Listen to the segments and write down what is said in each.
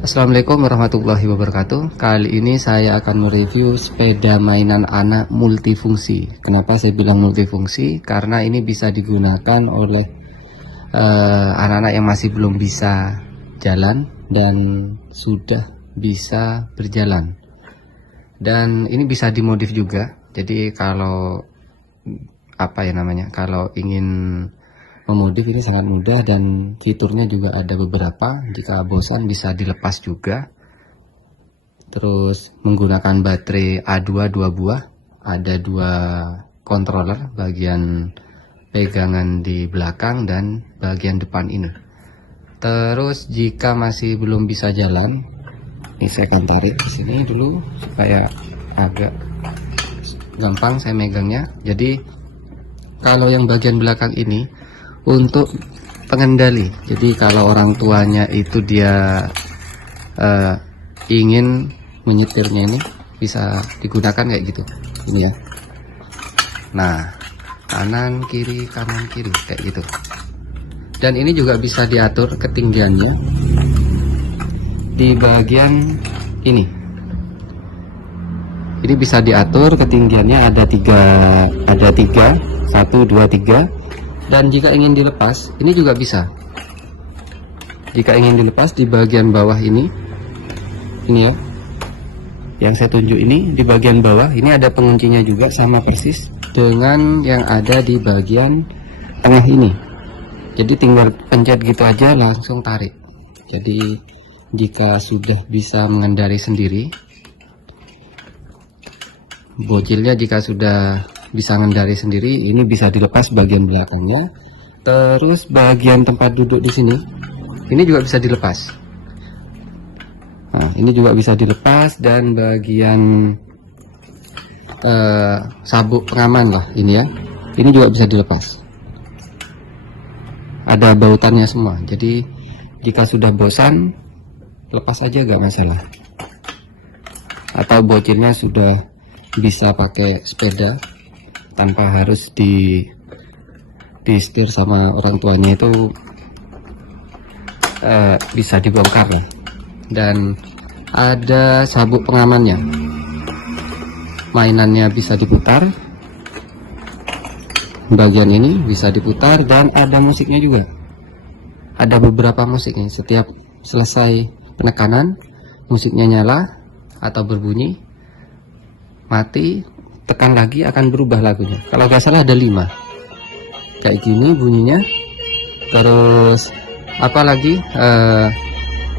Assalamualaikum warahmatullahi wabarakatuh. Kali ini saya akan mereview sepeda mainan anak multifungsi. Kenapa saya bilang multifungsi? Karena ini bisa digunakan oleh anak-anak yang masih belum bisa jalan dan sudah bisa berjalan. Dan ini bisa dimodif juga. Jadi kalau kalau ingin memodif ini sangat mudah dan fiturnya juga ada beberapa. Jika bosan bisa dilepas juga. Terus menggunakan baterai A2 2 buah, ada 2 controller, bagian pegangan di belakang dan bagian depan ini. Terus jika masih belum bisa jalan, ini saya akan tarik ke sini dulu supaya agak gampang saya megangnya. Jadi kalau yang bagian belakang ini untuk pengendali, jadi kalau orang tuanya itu dia ingin menyetirnya, ini bisa digunakan kayak gitu ini ya. Nah, kanan kiri kayak gitu. Dan ini juga bisa diatur ketinggiannya di bagian ini. Ini bisa diatur ketinggiannya ada tiga 1 2 3. Dan jika ingin dilepas, ini juga bisa. Jika ingin dilepas di bagian bawah ini ya, yang saya tunjuk ini di bagian bawah, ini ada penguncinya juga, sama persis dengan yang ada di bagian tengah ini. Jadi tinggal pencet gitu aja langsung tarik. Jadi jika sudah bisa mengendari sendiri, bocilnya jika sudah bisa mengendari sendiri, ini bisa dilepas bagian belakangnya. Terus bagian tempat duduk di sini, ini juga bisa dilepas. Nah, ini juga bisa dilepas, dan bagian sabuk pengaman lah ini ya, ini juga bisa dilepas. Ada bautannya semua. Jadi jika sudah bosan, lepas aja gak masalah. Atau bocilnya sudah bisa pakai sepeda tanpa harus di setir sama orang tuanya, itu bisa dibongkar lah. Dan ada sabuk pengamannya, mainannya bisa diputar, bagian ini bisa diputar, dan ada musiknya juga. Ada beberapa musiknya, setiap selesai penekanan musiknya nyala atau berbunyi, mati, tekan lagi akan berubah lagunya. Kalau nggak salah ada 5 kayak gini bunyinya. Terus apalagi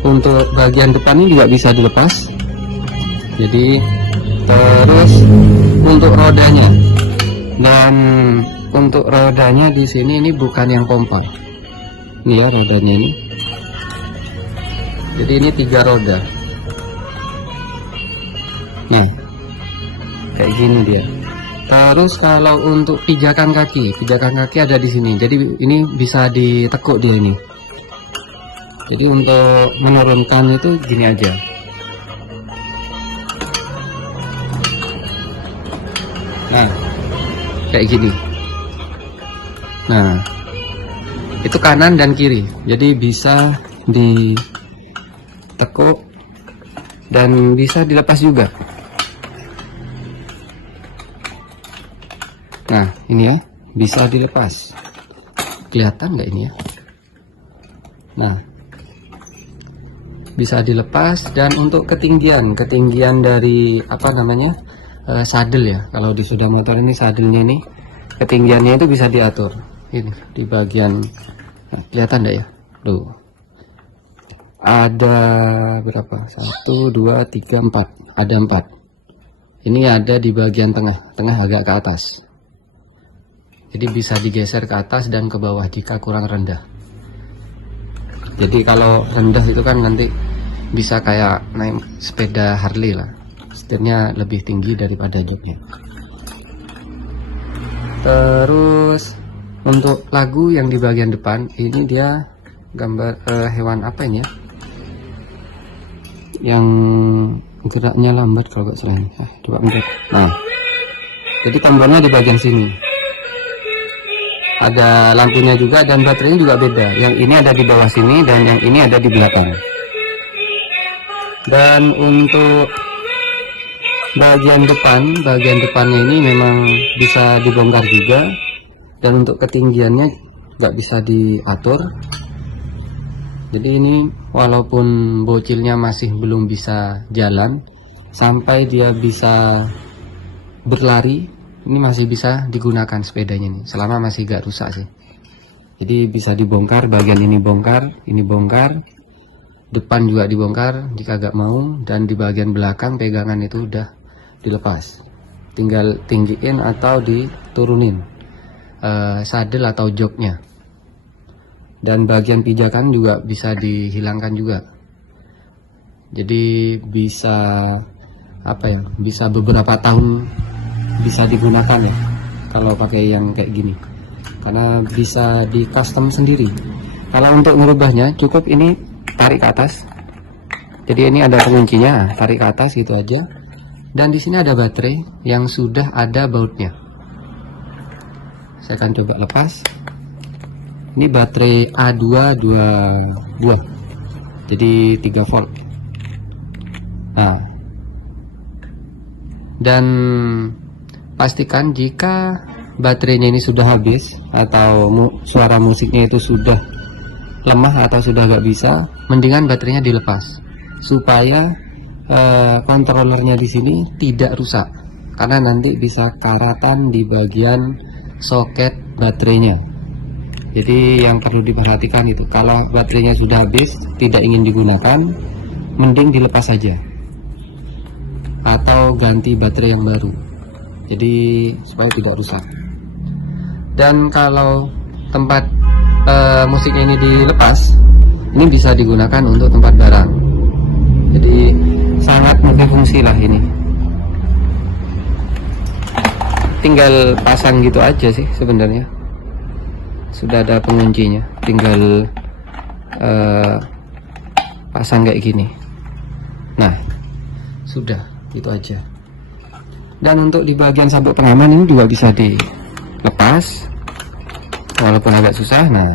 untuk bagian depan ini juga bisa dilepas. Jadi terus untuk rodanya, dan untuk rodanya di sini ini bukan yang kompak. Ini ya rodanya ini. Jadi ini 3 roda. Nah, kayak gini dia. Terus kalau untuk pijakan kaki ada di sini. Jadi ini bisa ditekuk dia ini. Jadi untuk menurunkan itu gini aja. Nah, kayak gini. Nah, itu kanan dan kiri. Jadi bisa ditekuk dan bisa dilepas juga. Nah, ini ya, bisa dilepas. Kelihatan nggak ini ya? Nah, bisa dilepas. Dan untuk ketinggian dari sadel ya. Kalau di sepeda motor ini sadelnya ini ketinggiannya itu bisa diatur. Ini di bagian, nah, kelihatan nggak ya? Tuh. Ada berapa? 1 2 3 4. Ada 4. Ini ada di bagian tengah agak ke atas. Jadi bisa digeser ke atas dan ke bawah jika kurang rendah. Jadi kalau rendah itu kan nanti bisa kayak naik sepeda Harley lah, setirnya lebih tinggi daripada joknya. Terus untuk lagu yang di bagian depan ini dia gambar hewan apa ini ya, yang geraknya lambat kalau gak salah ini. Coba bentar. Nah, jadi tombolnya di bagian sini. Ada lampunya juga, dan baterainya juga beda. Yang ini ada di bawah sini dan yang ini ada di belakang. Dan untuk bagian depannya ini memang bisa dibongkar juga, dan untuk ketinggiannya nggak bisa diatur. Jadi ini walaupun bocilnya masih belum bisa jalan, sampai dia bisa berlari, ini masih bisa digunakan sepedanya nih, selama masih gak rusak sih. Jadi bisa dibongkar, bagian ini bongkar, depan juga dibongkar jika gak mau, dan di bagian belakang pegangan itu udah dilepas, tinggal tinggiin atau diturunin sadel atau joknya. Dan bagian pijakan juga bisa dihilangkan juga. Jadi bisa bisa beberapa tahun bisa digunakan ya kalau pakai yang kayak gini, karena bisa di custom sendiri. Kalau untuk merubahnya cukup ini tarik ke atas. Jadi ini ada penguncinya, tarik ke atas gitu aja. Dan di sini ada baterai yang sudah ada bautnya. Saya akan coba lepas. Ini baterai A2 2 buah, jadi 3 volt. Nah, dan pastikan jika baterainya ini sudah habis atau suara musiknya itu sudah lemah atau sudah gak bisa, mendingan baterainya dilepas supaya kontrolernya di sini tidak rusak, karena nanti bisa karatan di bagian soket baterainya. Jadi yang perlu diperhatikan itu, kalau baterainya sudah habis tidak ingin digunakan, mending dilepas saja atau ganti baterai yang baru, jadi supaya tidak rusak. Dan kalau tempat musiknya ini dilepas, ini bisa digunakan untuk tempat barang, jadi sangat multifungsi lah ini. Tinggal pasang gitu aja sih sebenarnya, sudah ada penguncinya, tinggal pasang kayak gini. Nah, sudah itu aja. Dan untuk di bagian sabuk pengaman ini juga bisa dilepas, walaupun agak susah. Nah,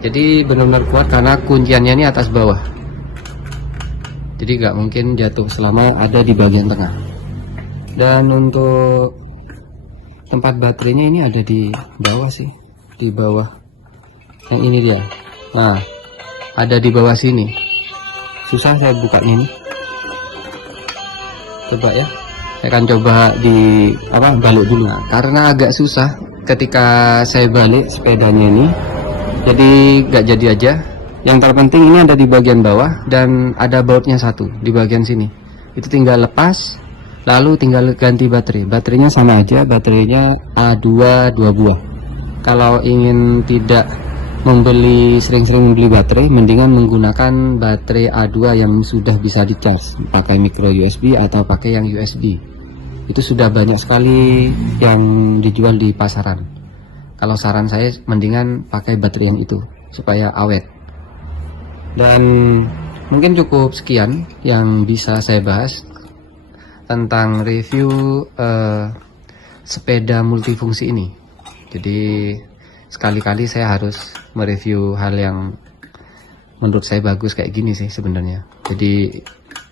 jadi benar-benar kuat karena kunciannya ini atas bawah, jadi nggak mungkin jatuh selama ada di bagian tengah. Dan untuk tempat baterainya ini ada di bawah sih, di bawah yang ini dia. Nah, ada di bawah sini, susah saya bukanya ini. Coba ya, saya akan coba balik dulu. Nah, karena agak susah ketika saya balik sepedanya ini, jadi gak jadi aja. Yang terpenting ini ada di bagian bawah dan ada bautnya satu di bagian sini, itu tinggal lepas, lalu tinggal ganti baterai. Baterainya sama aja, baterainya A2 2 buah. Kalau ingin tidak sering-sering membeli baterai, mendingan menggunakan baterai A2 yang sudah bisa di charge pakai micro USB atau pakai yang USB. Itu sudah banyak sekali yang dijual di pasaran. Kalau saran saya mendingan pakai baterai yang itu supaya awet. Dan mungkin cukup sekian yang bisa saya bahas tentang review sepeda multifungsi ini. Jadi sekali-kali saya harus mereview hal yang menurut saya bagus kayak gini sih sebenarnya. Jadi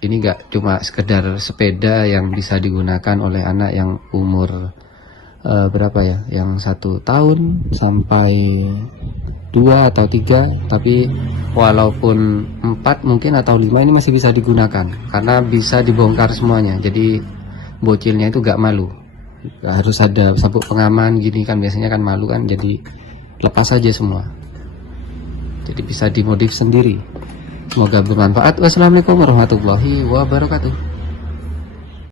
ini enggak cuma sekedar sepeda yang bisa digunakan oleh anak yang umur berapa ya, yang 1 tahun sampai 2 atau 3, tapi walaupun 4 mungkin atau 5 ini masih bisa digunakan karena bisa dibongkar semuanya. Jadi bocilnya itu gak malu, gak harus ada sabuk pengaman gini kan, biasanya kan malu kan, jadi lepas saja semua, jadi bisa dimodif sendiri. Semoga bermanfaat. Wassalamualaikum warahmatullahi wabarakatuh.